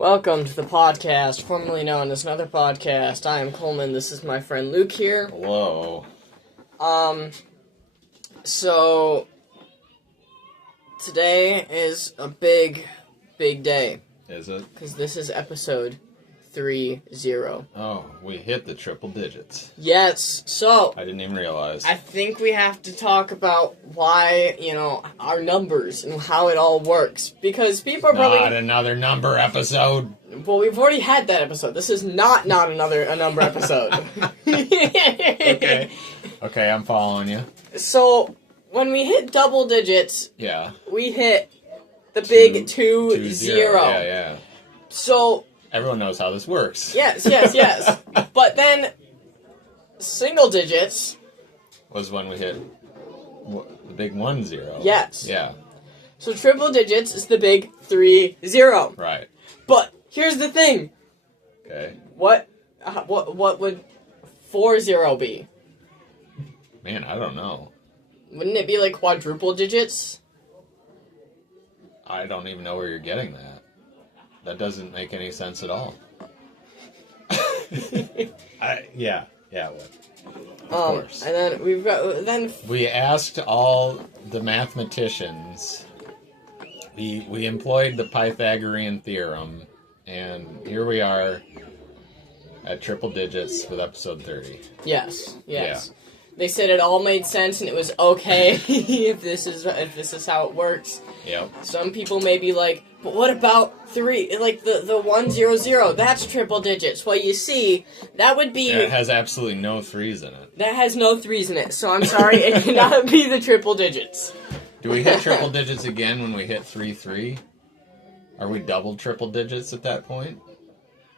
Welcome to the podcast, formerly known as Another Podcast. I am Coleman. This is my friend Luke here. Hello. So today is a big day. Is it? Because this is episode 30. Oh, we hit the triple digits. Yes, so I didn't even realize. I think we have to talk about why, our numbers and how it all works. Because people are probably... Not another number episode. Well, we've already had that episode. This is not a number episode. Okay, I'm following you. So, when we hit double digits, Yeah. we hit the big 2-0. Yeah. So... Everyone knows how this works. Yes. But then, single digits... Was when we hit the big 1-0. Yes. Yeah. So triple digits is the big 3-0. Right. But here's the thing. Okay. What would 4-0 be? Man, I don't know. Wouldn't it be like quadruple digits? I don't even know where you're getting that. That doesn't make any sense at all. Yeah, it would. Of course. And then We asked all the mathematicians. We employed the Pythagorean theorem, and here we are at triple digits with episode 30. Yes. Yeah. They said it all made sense and it was okay if this is how it works. Yep. Some people may be like, but what about 3? Like the 1-0-0? That's triple digits. Well, you see, that would be. It has absolutely no threes in it. That has no 3s in it, so I'm sorry, it cannot be the triple digits. Do we hit triple digits again when we hit 3-3? Are we double triple digits at that point?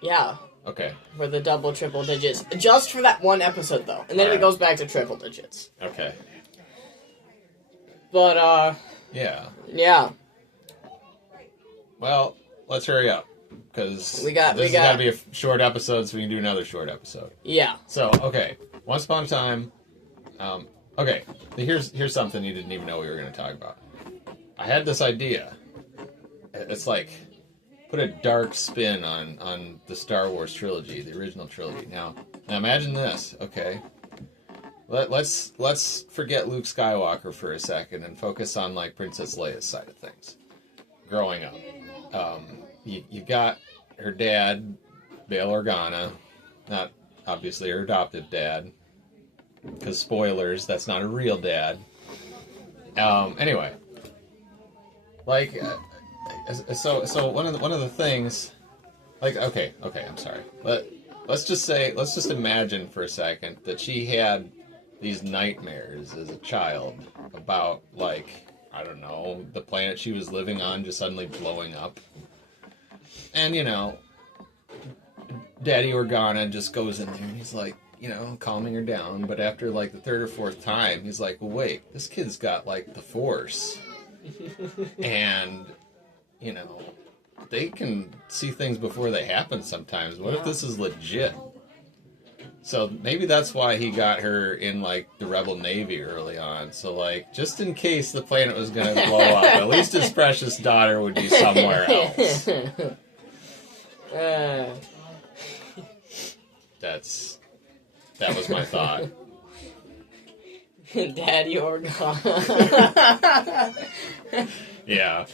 Yeah. Okay. For the double triple digits. Just for that one episode, though. And then it goes back to triple digits. Okay. But, Yeah. yeah. Well, let's hurry up. Because We got- this has got to be a short episode, so we can do another short episode. Yeah. So, okay. Once upon a time... okay. Here's something you didn't even know we were going to talk about. I had this idea. It's like... Put a dark spin on the Star Wars trilogy, the original trilogy. Now imagine this, okay? Let's forget Luke Skywalker for a second and focus on like Princess Leia's side of things. Growing up, you got her dad, Bail Organa, not obviously her adopted dad, because spoilers, that's not a real dad. Anyway, like. So one of the things, like okay, I'm sorry. Let's just imagine for a second that she had these nightmares as a child about like I don't know the planet she was living on just suddenly blowing up, and Daddy Organa just goes in there and he's like calming her down, but after like the third or fourth time he's like, well, wait, this kid's got like the Force, and they can see things before they happen sometimes. What if this is legit? So maybe that's why he got her in, like, the Rebel Navy early on. So, like, just in case the planet was going to blow up, at least his precious daughter would be somewhere else. That was my thought. Daddy Organa. Yeah.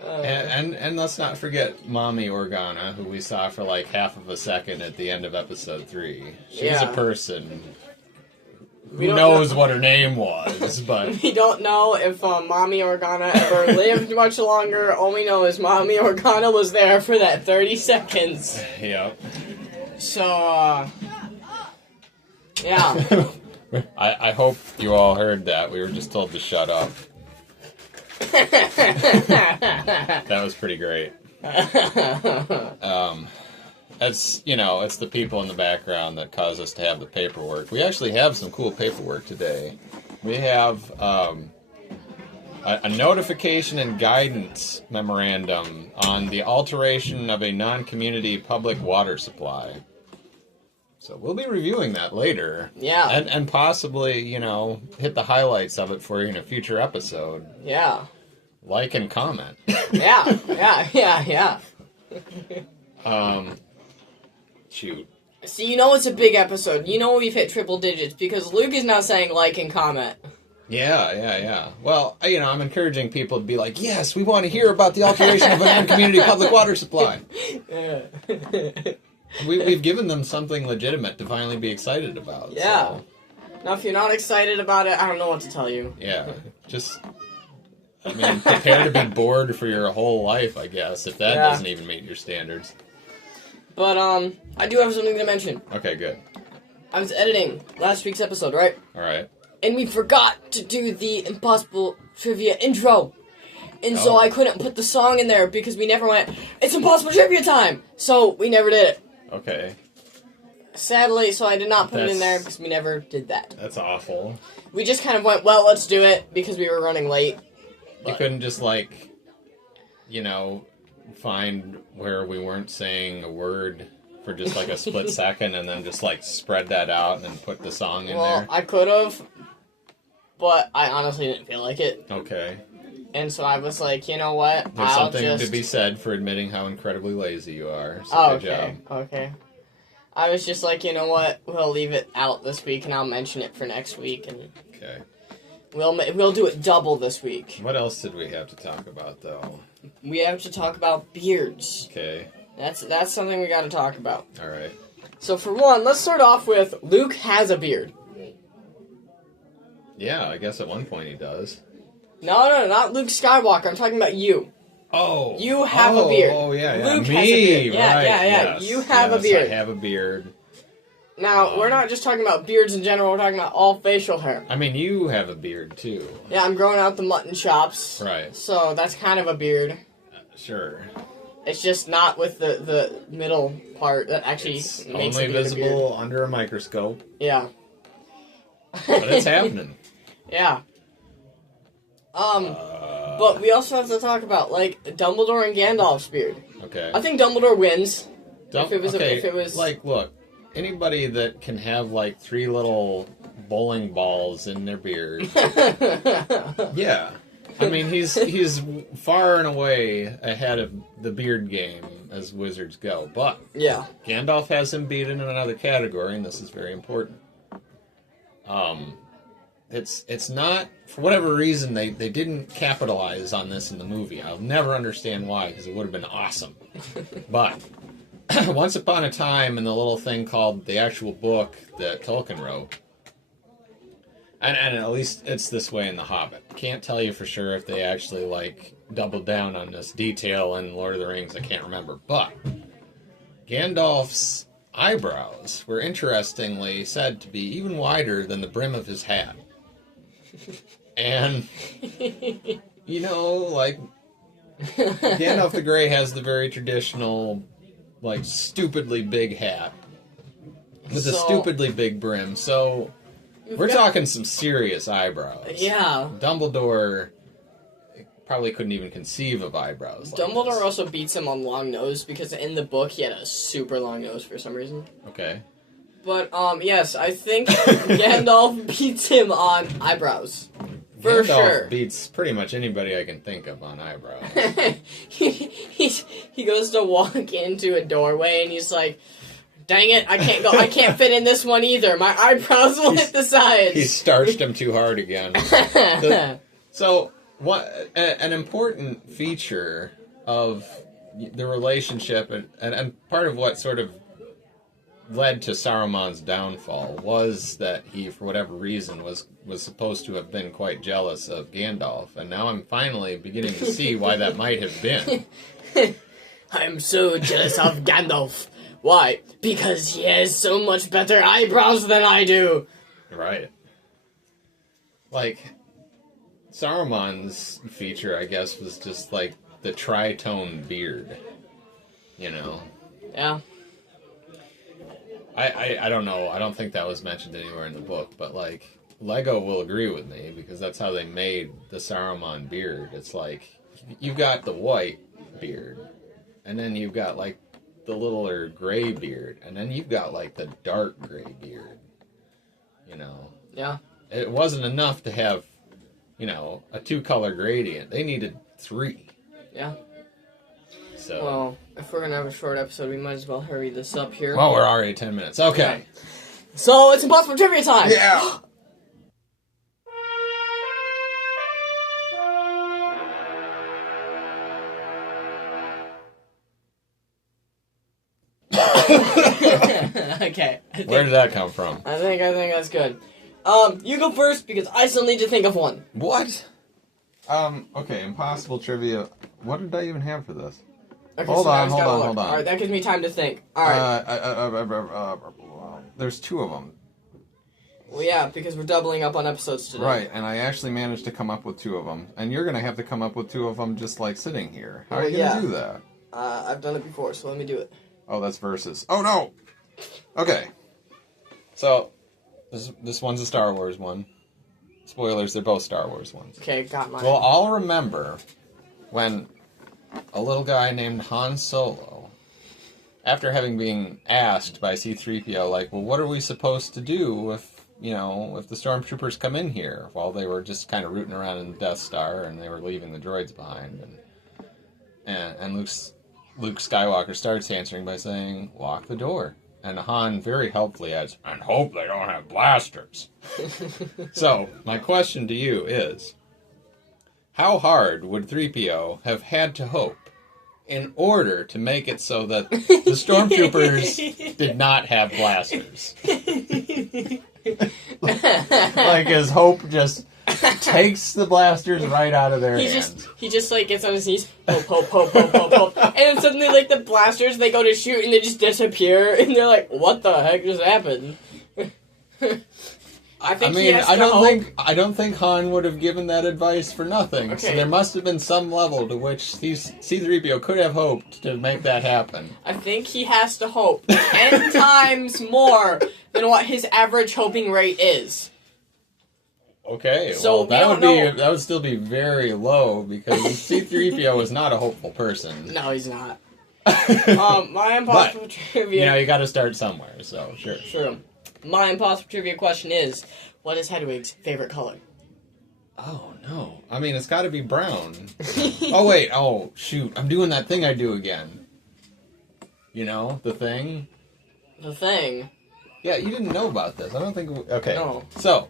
And let's not forget Mommy Organa, who we saw for like half of a second at the end of episode 3. She's a person who knows what her name was, but... We don't know if Mommy Organa ever lived much longer. All we know is Mommy Organa was there for that 30 seconds. Yep. So, yeah. I hope you all heard that. We were just told to shut up. That was pretty great. It's the people in the background that cause us to have the paperwork. We actually have some cool paperwork today. We have a notification and guidance memorandum on the alteration of a non-community public water supply. So we'll be reviewing that later. Yeah. And possibly, hit the highlights of it for you in a future episode. Yeah. like and comment. Yeah. Shoot. See, you know it's a big episode. You know we've hit triple digits because Luke is now saying like and comment. Yeah. Well, I'm encouraging people to be like, yes, we want to hear about the alteration of an community public water supply. Yeah. We've given them something legitimate to finally be excited about. Yeah. So, Now, if you're not excited about it, I don't know what to tell you. yeah. Just, prepare to be bored for your whole life, I guess, if that doesn't even meet your standards. But, I do have something to mention. Okay, good. I was editing last week's episode, right? All right. And we forgot to do the Impossible Trivia intro. And so I couldn't put the song in there because we never went, it's Impossible Trivia time! So we never did it. Okay. Sadly, so I did not put it in there because we never did that. That's awful. We just kind of went, well, let's do it because we were running late. You couldn't just, find where we weren't saying a word for just, a split second and then just, spread that out and then put the song in there? Well, I could have, but I honestly didn't feel like it. Okay. And so I was like, you know what? There's something to be said for admitting how incredibly lazy you are. So Oh, good job. okay. I was just like, you know what? We'll leave it out this week, and I'll mention it for next week, and Okay. we'll do it double this week. What else did we have to talk about, though? We have to talk about beards. Okay. That's something we got to talk about. All right. So for one, let's start off with Luke has a beard. Yeah, I guess at one point he does. No, not Luke Skywalker. I'm talking about you. Oh. You have a beard. Oh, yeah. Luke Me, has a beard. Yeah, right, yeah. yes, You have a yes, beard. I have a beard. Now, we're not just talking about beards in general. We're talking about all facial hair. You have a beard, too. Yeah, I'm growing out the mutton chops. Right. So that's kind of a beard. Sure. It's just not with the middle part that actually It's makes only it a visible beard. under a microscope, Yeah. but it's happening. Yeah. But we also have to talk about, Dumbledore and Gandalf's beard. Okay. I think Dumbledore wins. If it was... look, anybody that can have, 3 little bowling balls in their beard. Yeah. He's far and away ahead of the beard game as wizards go. But Yeah. Gandalf has him beat in another category, and this is very important. It's not, for whatever reason, they didn't capitalize on this in the movie. I'll never understand why, because it would have been awesome. But once upon a time, in the little thing called the actual book that Tolkien wrote, and at least it's this way in The Hobbit. Can't tell you for sure if they actually, doubled down on this detail in Lord of the Rings. I can't remember. But Gandalf's eyebrows were interestingly said to be even wider than the brim of his hat. And, Gandalf the Grey has the very traditional, stupidly big hat with a stupidly big brim. So, we're talking some serious eyebrows. Yeah. Dumbledore probably couldn't even conceive of eyebrows. Dumbledore also beats him on long nose because in the book he had a super long nose for some reason. Okay. But, yes, I think Gandalf beats him on eyebrows. For sure. Gandalf beats pretty much anybody I can think of on eyebrows. he goes to walk into a doorway and he's like, dang it, I can't fit in this one either. My eyebrows will hit the sides. He starched him too hard again. So, an important feature of the relationship, and part of what sort of led to Saruman's downfall was that he, for whatever reason, was supposed to have been quite jealous of Gandalf, and now I'm finally beginning to see why that might have been. I'm so jealous of Gandalf. Why? Because he has so much better eyebrows than I do. Right. Saruman's feature, I guess, was just the tritone beard. Yeah. I don't know. I don't think that was mentioned anywhere in the book, but Lego will agree with me because that's how they made the Saruman beard. It's you've got the white beard, and then you've got the littler gray beard, and then you've got the dark gray beard. Yeah. It wasn't enough to have a 2-color gradient. They needed 3. Yeah. So. Well, if we're gonna have a short episode, we might as well hurry this up here. Well, we're already 10 minutes. Okay. Yeah. So it's impossible trivia time. Yeah. Okay. Where did that come from? I think that's good. You go first because I still need to think of one. What? Okay, impossible trivia. What did I even have for this? Okay, Hold so now I on, just hold gotta on, look. hold on. All right, that gives me time to think. All right. There's 2 of them. Well, yeah, because we're doubling up on episodes today. Right, and I actually managed to come up with 2 of them. And you're going to have to come up with 2 of them just like sitting here. How are you going to do that? I've done it before, so let me do it. Oh, that's versus. Oh, no! Okay. So, this one's a Star Wars one. Spoilers, they're both Star Wars ones. Okay, got mine. Well, I'll remember when a little guy named Han Solo, after having been asked by C-3PO, like, well, what are we supposed to do if the stormtroopers come in here? While they were just kind of rooting around in the Death Star and they were leaving the droids behind. And Luke Skywalker starts answering by saying, lock the door. And Han very helpfully adds, and hope they don't have blasters. So, my question to you is, how hard would 3PO have had to hope in order to make it so that the stormtroopers did not have blasters? Like, his hope just takes the blasters right out of their hands. He just like gets on his knees, hope, and then suddenly like the blasters they go to shoot and they just disappear, and they're like, what the heck just happened? I don't think Han would have given that advice for nothing. Okay. So there must have been some level to which C-3PO could have hoped to make that happen. I think he has to hope 10 times more than what his average hoping rate is. Okay, So well that would still be very low because C-3PO is not a hopeful person. No, he's not. My impossible trivia. You got to start somewhere. So sure. True. My impossible trivia question is, what is Hedwig's favorite color? Oh, no. I mean, it's got to be brown. Oh, wait. Oh, shoot. I'm doing that thing I do again. You know, the thing? The thing? Yeah, you didn't know about this. I don't think... Okay. No. So,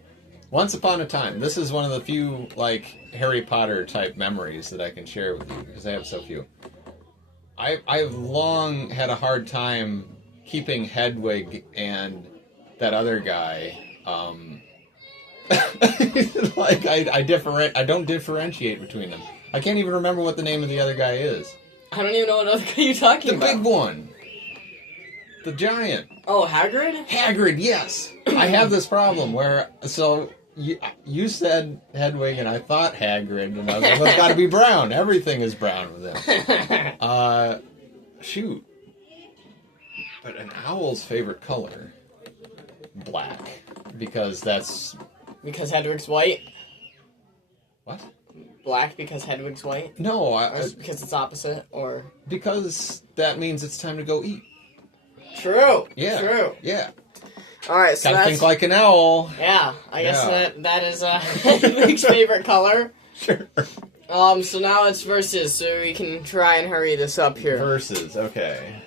once upon a time, this is one of the few, like, Harry Potter-type memories that I can share with you, because I have so few. I've long had a hard time keeping Hedwig and that other guy, like, I don't differentiate between them. I can't even remember what the name of the other guy is. I don't even know what other guy you're talking about. The big one. The giant. Oh, Hagrid? Hagrid, yes. I have this problem where, so, you said Hedwig and I thought Hagrid, and I was like, well, it's gotta be brown. Everything is brown with him. Shoot. But an owl's favorite color... black, because that's... Because Hedwig's white? What? Black because Hedwig's white? No, Or because it's opposite, or... Because that means it's time to go eat. True. Yeah. True. Yeah. Alright, so Gotta think like an owl. Yeah, I guess that is Hedwig's favorite color. Sure. So now it's versus, so we can try and hurry this up here. Versus, okay.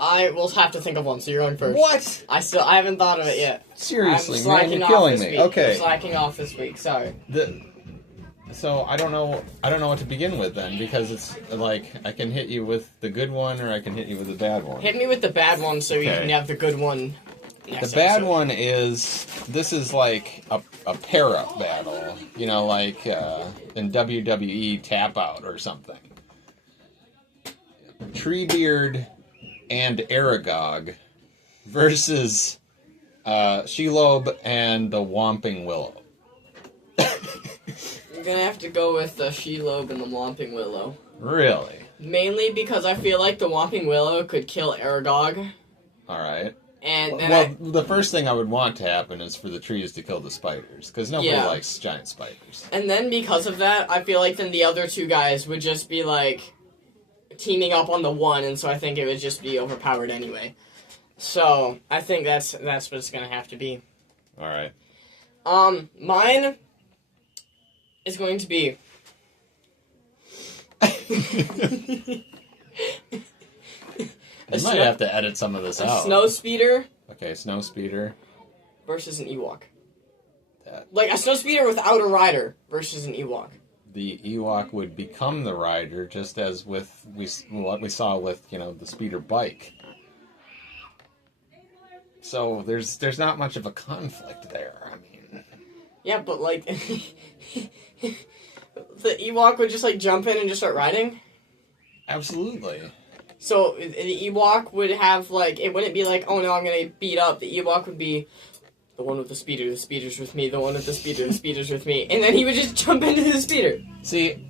I will have to think of one, so you're going first. What? I haven't thought of it yet. Seriously, I'm man, slacking you're off killing this me. week. Okay. I'm slacking off this week, sorry. So I don't know what to begin with then, because it's like I can hit you with the good one or I can hit you with the bad one. Hit me with the bad one so you Okay. can have the good one next The bad episode. one is, this is like a pair-up battle, you know, like in WWE Tap-Out or something. Treebeard and Aragog versus Shelob and the Whomping Willow. I'm gonna have to go with the Shelob and the Whomping Willow. Really? Mainly because I feel like the Whomping Willow could kill Alright. Aragog. And then Well, the first thing I would want to happen is for the trees to kill the spiders, because nobody likes giant spiders. And then because of that, I feel like then the other two guys would just be like teaming up on the one, and so I think it would just be overpowered anyway. So I think that's what it's gonna have to be. Alright. Mine is going to be. You might have to edit some of this out. Snow speeder. Okay, snow speeder. Versus an Ewok. That. Like a snow speeder without a rider versus an Ewok. The Ewok would become the rider, just as with what we saw with the speeder bike. So there's not much of a conflict there. I mean, yeah, but like the Ewok would just like jump in and just start riding. Absolutely. So the Ewok would have like it wouldn't be like, oh no, I'm gonna beat up. The Ewok would be the one with the speeder's with me. The one with the speeder's with me, and then he would just jump into the speeder. See,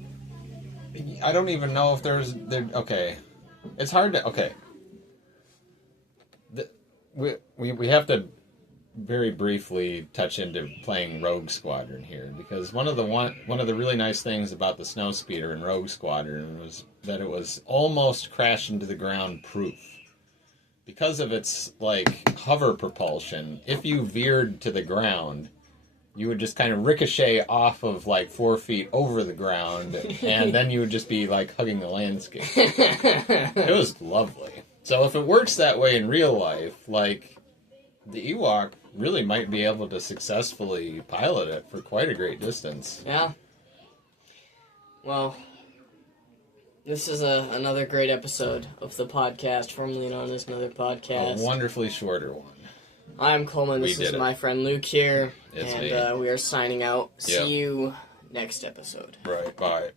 I don't even know if okay. It's hard to okay. We have to very briefly touch into playing Rogue Squadron here, because one of the really nice things about the snow speeder in Rogue Squadron was that it was almost crash into the ground proof. Because of its like hover propulsion, if you veered to the ground, you would just kind of ricochet off of like 4 feet over the ground, and then you would just be like hugging the landscape. It was lovely. So if it works that way in real life, like, the Ewok really might be able to successfully pilot it for quite a great distance. Yeah. Well, this is another great episode of the podcast, formerly known as Another Podcast. A wonderfully shorter one. I'm Coleman, this is my friend Luke here, It's and me. We are signing out. Yep. See you next episode. Right, bye.